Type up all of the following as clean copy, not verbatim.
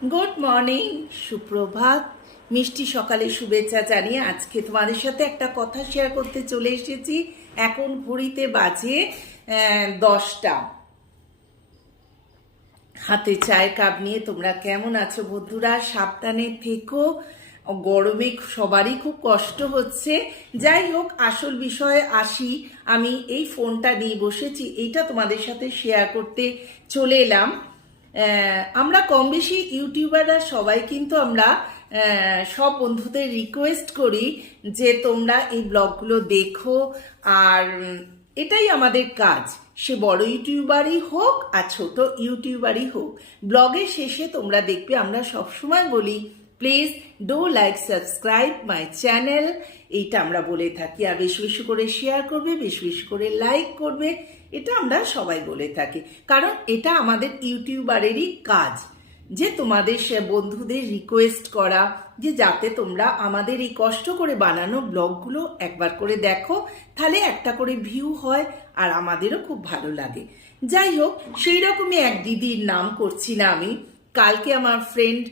Good morning, সুপ্রভাত। মিষ্টি সকালে শুভেচ্ছা জানিয়ে আজকে তোমাদের সাথে একটা কথা শেয়ার করতে চলে এসেছি। এখন ঘড়িতে বাজে 10টা। হাতে চায়ের কাপ নিয়ে তোমরা কেমন আছো বন্ধুরা? সাবধানে থেকো। গরমে সবারই খুব কষ্ট হচ্ছে। যাই হোক, আসল বিষয়ে আসি। আমি এই ফোনটা নিয়ে বসেছি, এইটা তোমাদের সাথে শেয়ার করতে চলে এলাম। আমরা কম বেশি ইউটিউবাররা সবাই কিন্তু আমরা সব বন্ধুদের রিকোয়েস্ট করি যে তোমরা এই ব্লগগুলো দেখো, আর এটাই আমাদের কাজ। সে বড় ইউটিউবারই হোক আর ছোট ইউটিউবারই হোক, ব্লগের শেষে তোমরা দেখবে আমরা সবসময় বলি please do like subscribe my channel. এইটা আমরা বলে থাকি। আর বেশি বেশি করে শেয়ার করবে, বেশি বেশি করে লাইক করবে, এটা আমরা সবাই বলে থাকি। কারণ এটা আমাদের ইউটিউবারেরই কাজ, যে তোমাদের সে বন্ধুদের রিকোয়েস্ট করা যে যাতে তোমরা আমাদের এই কষ্ট করে বানানো ব্লগগুলো একবার করে দেখো, তাহলে একটা করে ভিউ হয় আর আমাদেরও খুব ভালো লাগে। যাই হোক, সেই রকমই এক দিদির নাম করছি না আমি। কালকে আমার ফ্রেন্ড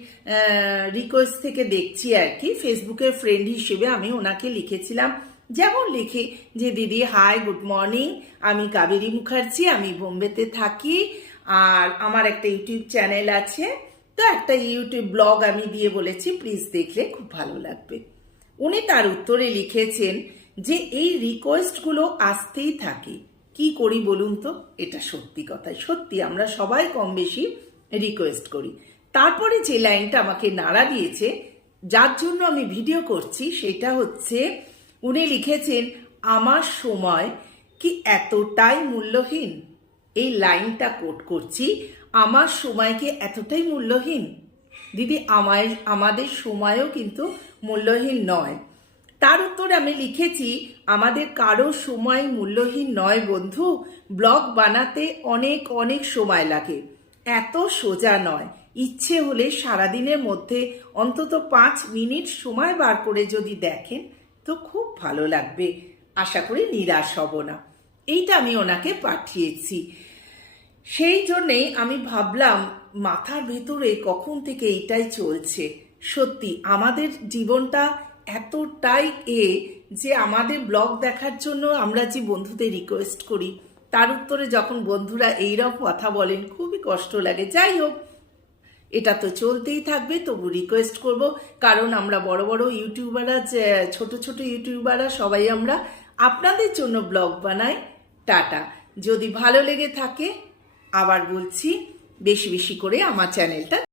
রিকোয়েস্ট থেকে দেখছি আর কি, ফেসবুকের ফ্রেন্ড হিসেবে আমি ওনাকে লিখেছিলাম, যেমন লিখে যে দিদি হাই, গুড মর্নিং, আমি কাবেরী মুখার্জি, আমি বোম্বেতে থাকি, আর আমার একটা ইউটিউব চ্যানেল আছে, তো একটা ইউটিউব ব্লগ আমি দিয়ে বলেছি প্লিজ দেখলে খুব ভালো লাগবে। উনি তার উত্তরে লিখেছেন যে এই রিকোয়েস্টগুলো আসতেই থাকে, কি করি বলুন তো? এটা সত্যি কথাই, সত্যি আমরা সবাই কম বেশি রিকোয়েস্ট করি। তারপরে যে লাইনটা আমাকে নাড়া দিয়েছে, যার জন্য আমি ভিডিও করছি, সেটা হচ্ছে উনি লিখেছেন আমার সময় কি এতটাই মূল্যহীন। এই লাইনটা কোট করছি, আমার সময় কি এতটাই মূল্যহীন? দিদি আমাদের সময়ও কিন্তু মূল্যহীন নয়। তার উত্তরে আমি লিখেছি আমাদের কারো সময় মূল্যহীন নয় বন্ধু, ব্লগ বানাতে অনেক অনেক সময় লাগে, এত সোজা নয়। ইচ্ছে হলে সারাদিনের মধ্যে অন্তত 5 মিনিট সময় বার করে যদি দেখেন তো খুব ভালো লাগবে, আশা করি নিরাশ হব না। এইটা আমি ওনাকে পাঠিয়েছি। সেই জন্যেই আমি ভাবলাম মাথার ভেতরে কখন থেকে এইটাই চলছে। সত্যি আমাদের জীবনটা এতটাই যে আমাদের ব্লগ দেখার জন্য আমরা যে বন্ধুদের রিকোয়েস্ট করি, তার উত্তরে যখন বন্ধুরা এইরকম কথা বলেন খুবই কষ্ট লাগে। যাই হোক, এটা তো চলতেই থাকবে, তবু রিকোয়েস্ট করব, কারণ আমরা বড় বড় ইউটিউবাররা, ছোট ছোট ইউটিউবাররা সবাই আমরা আপনাদের জন্য ব্লগ বানাই। টাটা। যদি ভালো লেগে থাকে, আবার বলছি, বেশি বেশি করে আমার চ্যানেলটা